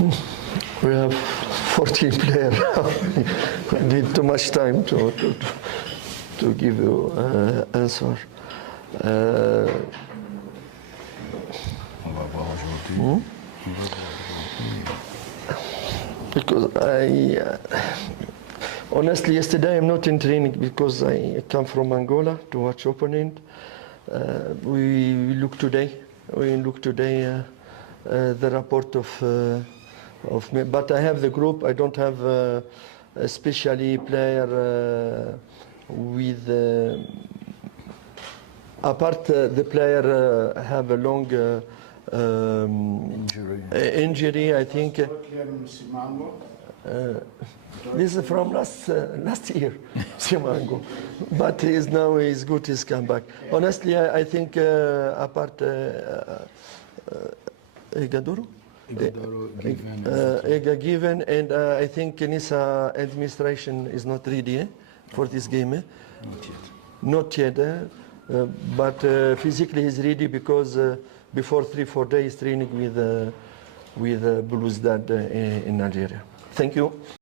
We have 14 players. We need too much time to give you answer. On va voir aujourd'hui. Because honestly, yesterday I'm not in training because I come from Angola to watch opponent. We look today. The report of me, but I have the group. I don't have especially player with. Apart the player have a long injury. I think. This is from last year, Simango, but he's good. He's come back. Honestly, I think apart Egadoro, Ega given, and I think Nisa administration is not ready for this game. Not yet, but physically he's ready because before 3-4 days training with Blues Dad in Nigeria. Thank you.